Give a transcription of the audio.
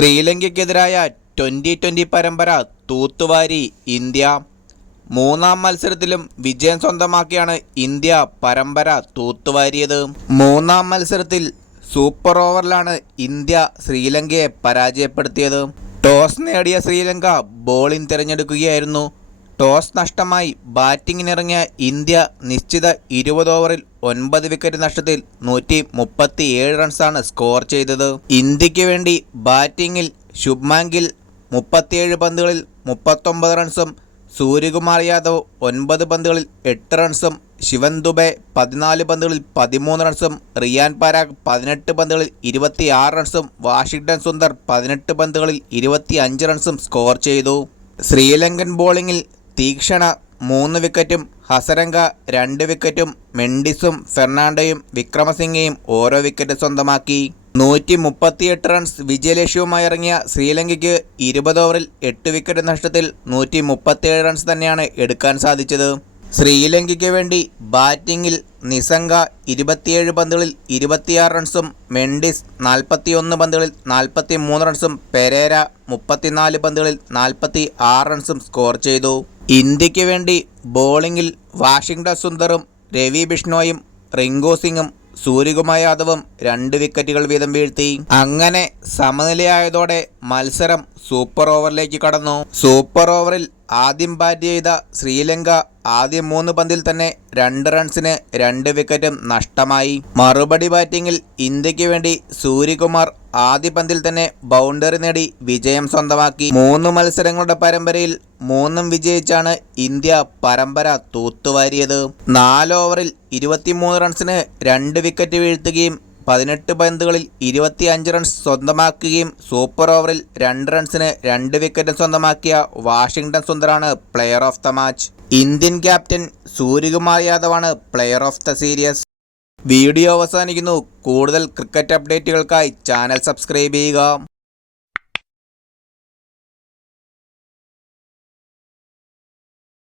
ശ്രീലങ്കയ്ക്കെതിരായ 2020 പരമ്പര തൂത്തുവാരി ഇന്ത്യ. മൂന്നാം മത്സരത്തിലും വിജയം സ്വന്തമാക്കിയാണ് ഇന്ത്യ പരമ്പര തൂത്തുവാരിയത്. മൂന്നാം മത്സരത്തിൽ സൂപ്പർ ഓവറിലാണ് ഇന്ത്യ ശ്രീലങ്കയെ പരാജയപ്പെടുത്തിയത്. ടോസ് നേടിയ ശ്രീലങ്ക ബോളിംഗ് തിരഞ്ഞെടുക്കുകയായിരുന്നു. ടോസ് നഷ്ടമായി ബാറ്റിങ്ങിനിറങ്ങിയ ഇന്ത്യ നിശ്ചിത 20 ഓവറിൽ 9 വിക്കറ്റ് നഷ്ടത്തിൽ 137 റൺസാണ് സ്കോർ ചെയ്തത്. ഇന്ത്യക്ക് വേണ്ടി ബാറ്റിങ്ങിൽ ശുഭ്മാൻ ഗിൽ 37 പന്തുകളിൽ 39 റൺസും, സൂര്യകുമാർ യാദവ് 9 പന്തുകളിൽ 8 റൺസും, ശിവൻ ദുബെ 14 പന്തുകളിൽ 13 റൺസും, റിയാൻ പരാഗ് 18 പന്തുകളിൽ 26 റൺസും, വാഷിംഗ്ടൺ സുന്ദർ 18 പന്തുകളിൽ 25 റൺസും സ്കോർ ചെയ്തു. ശ്രീലങ്കൻ ബോളിംഗിൽ തീക്ഷണ 3 വിക്കറ്റും, ഹസരംഗ 2 വിക്കറ്റും, മെൻഡിസും ഫെർണാണ്ടോയും വിക്രമസിംഗയും ഓരോ വിക്കറ്റ് സ്വന്തമാക്കി. 138 റൺസ് വിജയലക്ഷ്യവുമായി ഇറങ്ങിയ ശ്രീലങ്കയ്ക്ക് 20 ഓവറിൽ 8 വിക്കറ്റ് നഷ്ടത്തിൽ 137 റൺസ് തന്നെയാണ് എടുക്കാൻ സാധിച്ചത്. ശ്രീലങ്കയ്ക്ക് വേണ്ടി ബാറ്റിങ്ങിൽ നിസംഗ 27 പന്തുകളിൽ 26 റൺസും, മെൻഡിസ് 41 പന്തുകളിൽ 43 റൺസും, പെരേര 34 പന്തുകളിൽ 46 റൺസും സ്കോർ ചെയ്തു. ഇന്ത്യക്ക് വേണ്ടി ബോളിംഗിൽ വാഷിംഗ്ടൺ സുന്ദറും രവി ബിഷ്ണോയും റിങ്കു സിംഗും സൂര്യകുമാർ യാദവും 2 വിക്കറ്റുകൾ വീതം വീഴ്ത്തി. അങ്ങനെ സമനിലയായതോടെ മത്സരം സൂപ്പർ ഓവറിലേക്ക് കടന്നു. സൂപ്പർ ഓവറിൽ ആദ്യം ബാറ്റ് ചെയ്ത ശ്രീലങ്ക ആദ്യ 3 പന്തിൽ തന്നെ 2 റൺസിന് 2 വിക്കറ്റും നഷ്ടമായി. മറുപടി ബാറ്റിങ്ങിൽ ഇന്ത്യക്ക് വേണ്ടി സൂര്യകുമാർ ആദ്യ പന്തിൽ തന്നെ ബൗണ്ടറി നേടി വിജയം സ്വന്തമാക്കി. 3 മത്സരങ്ങളുടെ പരമ്പരയിൽ 3 വിജയിച്ചാണ് ഇന്ത്യ പരമ്പര തൂത്തുവാരിയത്. 4 ഓവറിൽ 23 റൺസിന് 2 വിക്കറ്റ് വീഴ്ത്തുകയും 18 പന്തുകളിൽ 25 റൺസ് സ്വന്തമാക്കുകയും സൂപ്പർ ഓവറിൽ 2 റൺസിന് 2 വിക്കറ്റും സ്വന്തമാക്കിയ വാഷിംഗ്ടൺ സുന്ദറാണ് player of the match. Indian captain Suryakumar യാദവാണ് player of the series. Video അവസാനിക്കുന്നു. കൂടുതൽ ക്രിക്കറ്റ് അപ്ഡേറ്റുകൾക്കായി ചാനൽ സബ്സ്ക്രൈബ് ചെയ്യുക.